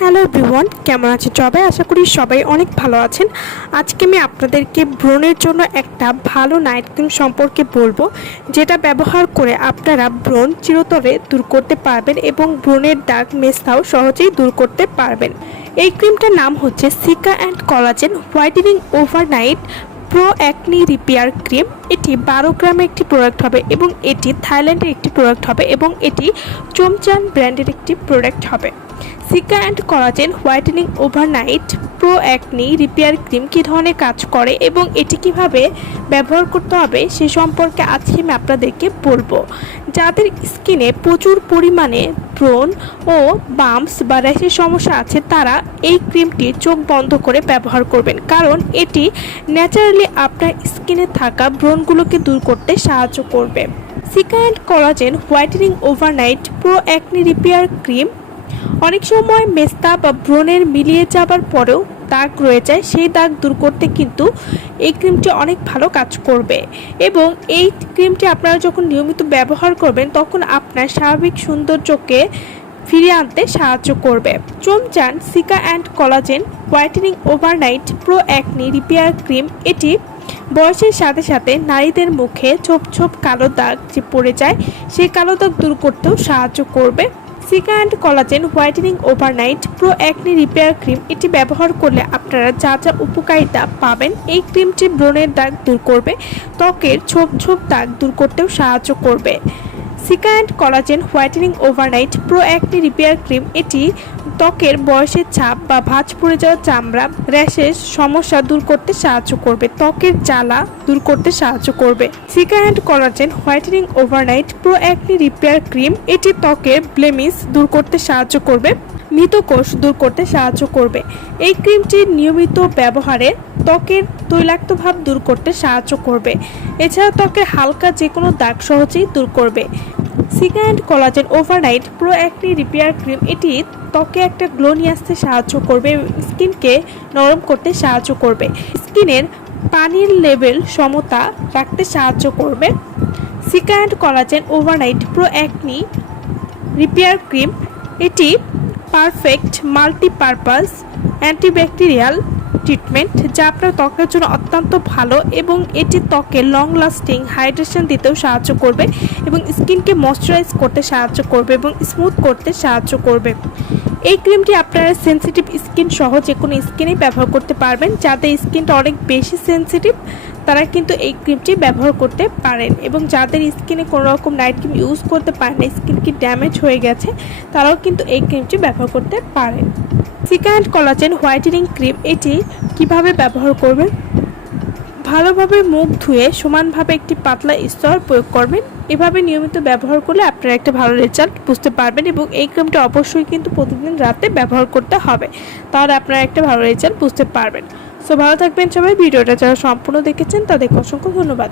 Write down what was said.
Hello everyone, কেমন আছেন সবাই? আশা করি সবাই অনেক ভালো আছেন। আজকে আমি আপনাদেরকে ব্রণের জন্য একটা ভালো নাইট ক্রিম সম্পর্কে বলবো, যেটা ব্যবহার করে আপনারা ব্রণ চিরতরে দূর করতে পারবেন এবং ব্রণের দাগ মেস্তাও সহজেই দূর করতে পারবেন। এই ক্রিমটার নাম হচ্ছে seeker and collagen whitening overnight pro acne repair cream. এটি 12 গ্রামের একটি প্রোডাক্ট হবে এবং এটি থাইল্যান্ডের একটি প্রোডাক্ট হবে এবং এটি চোমচান ব্র্যান্ডের একটি প্রোডাক্ট হবে। Cica and collagen whitening overnight pro acne repair cream কী ধরনের কাজ করে এবং এটি কিভাবে ব্যবহার করতে হবে সে সম্পর্কে আজকে আমি আপনাদেরকে বলবো। যাদের স্কিনে প্রচুর পরিমাণে ব্রণ ও বাম্পস বা র্যাশের সমস্যা আছে তারা এই ক্রিমটি চোখ বন্ধ করে ব্যবহার করবেন, কারণ এটি ন্যাচারালি আপনার স্কিনে থাকা ব্রণগুলোকে দূর করতে সাহায্য করবে। Seeker and collagen whitening overnight pro acne repair cream অনেক সময় মেস্তা বা ব্রণের মিলিয়ে যাবার পরেও দাগ রয়ে যায়, সেই দাগ দূর করতে কিন্তু এই ক্রিমটি অনেক ভালো কাজ করবে এবং এই ক্রিমটি আপনারা যখন নিয়মিত ব্যবহার করবেন তখন আপনার স্বাভাবিক সৌন্দর্যকে ফিরিয়ে আনতে সাহায্য করবে। চোমচান cica and collagen whitening overnight pro acne repair cream এটি বয়সের সাথে সাথে নারীদের মুখে ছোপ ছোপ কালো দাগ যে পড়ে যায় সেই কালো দাগ দূর করতেও সাহায্য করবে। Seeker and collagen whitening overnight pro acne repair cream এটি ব্যবহার করলে আপনারা যা যা উপকারিতা পাবেন, এই ক্রিমটি ব্রণের দাগ দূর করবে, ত্বকের ছোপ ছোপ দাগ দূর করতেও সাহায্য করবে। Seeker and collagen whitening overnight pro acne repair cream এটি ত্বকের বয়সের ছাপ বা ভাঁজ পড়ে যাওয়া চামড়া, র্যাশের সমস্যা দূর করতে সাহায্য করবে, ত্বকের জ্বালা দূর করতে সাহায্য করবে। Seeker and collagen whitening overnight pro acne repair cream এটি ত্বকের ব্লেমিশ দূর করতে সাহায্য করবে, মৃতকোষ দূর করতে সাহায্য করবে। এই ক্রিমটি নিয়মিত ব্যবহারে ত্বকের তৈলাক্ত ভাব দূর করতে সাহায্য করবে, এছাড়া ত্বকের হালকা যে কোনো দাগ সহজেই দূর করবে। Seeker and collagen overnight pro acne repair cream এটি ত্বকে একটা গ্লো নিয়ে আসতে সাহায্য করবে, স্কিনকে নরম করতে সাহায্য করবে, স্কিনের পানির লেভেল সমতা রাখতে সাহায্য করবে। Seeker and collagen overnight pro acne repair cream এটি পারফেক্ট মাল্টিপারপাস অ্যান্টিব্যাকটেরিয়াল ট্রিটমেন্ট, যা আপনার ত্বকের জন্য অত্যন্ত ভালো এবং এটি ত্বকে লং লাস্টিং হাইড্রেশন দিতেও সাহায্য করবে এবং স্কিনকে ময়শ্চারাইজ করতে সাহায্য করবে এবং স্মুথ করতে সাহায্য করবে। এই ক্রিমটি আপনারা সেন্সিটিভ স্কিন সহ যে কোনো স্কিনেই ব্যবহার করতে পারবেন। যাদের স্কিনটা অনেক বেশি সেন্সিটিভ তারা কিন্তু এই ক্রিমটি ব্যবহার করতে পারেন এবং যাদের স্কিনে কোনো রকম নাইট ক্রিম ইউজ করতে পারেন না, স্কিন কি ড্যামেজ হয়ে গেছে, তারাও কিন্তু এই ক্রিমটি ব্যবহার করতে পারেন। Seeker and collagen whitening cream এটি কিভাবে ব্যবহার করবেন? ভালোভাবে মুখ ধুয়ে সমানভাবে একটি পাতলা স্তর প্রয়োগ করবেন। এভাবে নিয়মিত ব্যবহার করলে আপনারা একটা ভালো রেজাল্ট বুঝতে পারবেন এবং এই ক্রিমটা অবশ্যই কিন্তু প্রতিদিন রাতে ব্যবহার করতে হবে, তাহলে আপনারা একটা ভালো রেজাল্ট বুঝতে পারবেন। সো ভালো থাকবেন সবাই। ভিডিওটা যারা সম্পূর্ণ দেখেছেন তাদেরকে অসংখ্য ধন্যবাদ।